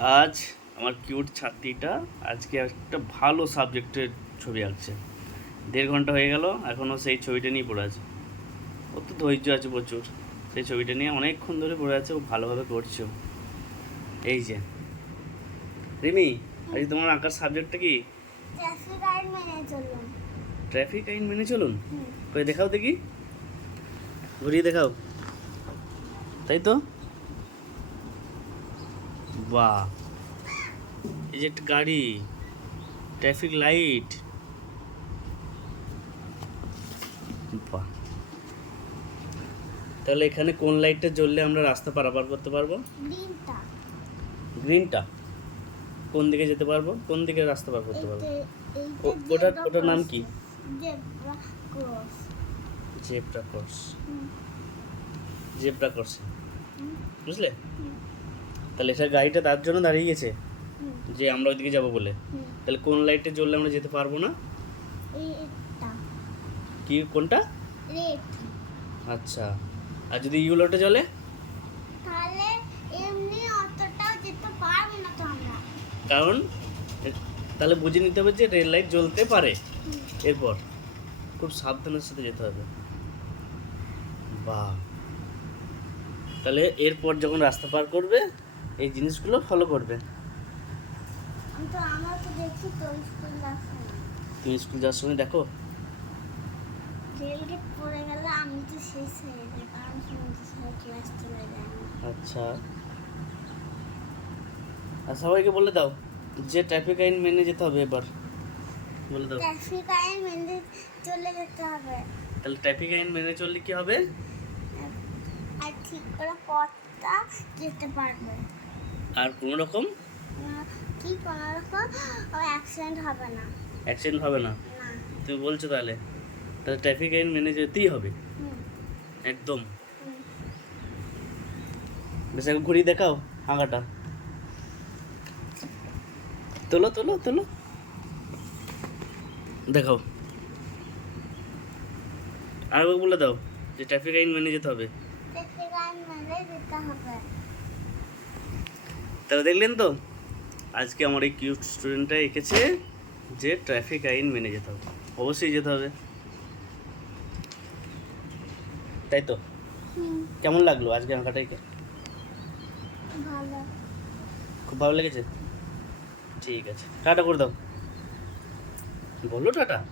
আজ আমার কিউট ছাত্রীটা আজকে একটা ভালো সাবজেক্টের ছবি আঁকছে। দেড় ঘণ্টা হয়ে গেল এখনও সেই ছবিটা নিয়ে পড়ে আছে। ওর তো ধৈর্য আছে প্রচুর। সেই ছবিটা নিয়ে অনেকক্ষণ ধরে পড়ে আছে ও ভালোভাবে করছে। এই যে। রিমি আজকে তোমার আঁকার সাবজেক্টটা কি? ট্রাফিক আইন মেনে চলুন। কই দেখাও দেখি। ঘুরিয়ে দেখাও। তাই তো? বাহ। এই যে গাড়ি ট্রাফিক লাইট বাহ। তাহলে এখানে কোন লাইটটা জ্বললে আমরা রাস্তা পারাপার করতে পারব? গ্রিনটা কোন দিকে যেতে পারব? কোন দিকে রাস্তা পার করতে পারব? এইটা ওটার ওটার নাম কি? Zebra cross zebra cross. বুঝলে। তাহলে এটা গাড়িটা তার জন্য দাঁড়িয়ে গেছে? যে আমরা ওইদিকে যাব বলে। তাহলে কোন লাইটে জ্বললে আমরা যেতে পারব না? কি কোনটা? আচ্ছা। আর যদি ইউলোটা জ্বলে? তাহলে এমনি অতটাও যেতে পারব না তো আমরা। কারণ তাহলে বুঝে নিতে হবে যে রেড লাইট জ্বলতে পারে। এরপর খুব সাবধানের সাথে যেতে হবে। বাহ। তাহলে এরপর যখন রাস্তা পার করবে এই জিনিসগুলো ফলো করবে। আমি তো আমরা তো দেখছি তো স্কুল যাচ্ছে না। তুমি স্কুল যাওয়ার সময় দেখো। আচ্ছা। আর সবাইকে বলে দাও যে ট্রাফিক আইন মেনে যেতে হবে এবার। বলে দাও। ট্রাফিক আইন মেনে চলে যেতে হবে। তাহলে ট্রাফিক আইন মেনে চললে কি হবে? আর ঠিক করে পথটা যেতে পারবে। আর কোনো রকম? কি কোনো রকম? অ্যাক্সিডেন্ট হবে না। অ্যাক্সিডেন্ট হবে না? তুমি বলছো তাহলে। তাহলে ট্রাফিক আইন মেনে যেতেই হবে। একদম। বেশ একবার ঘুরিয়ে দেখাও আঁকাটা তোলো তোলো তোলো। দেখাও। আর একবার বলে দাও যে ট্রাফিক আইন মেনে যেতে হবে। ট্রাফিক আইন মেনে যেতে হবে। তাহলে দেখলেন তো? আজকে আমার এই কিউট স্টুডেন্টটা এঁকেছে যে ট্রাফিক আইন মেনে যেতে হবে। অবশ্যই যেতে হবে। তাই তো? কেমন লাগল আজকে আঁকাটা এঁকে? খুব ভালো লেগেছে? ঠিক আছে। টাটা করে দাও। বলো টাটা।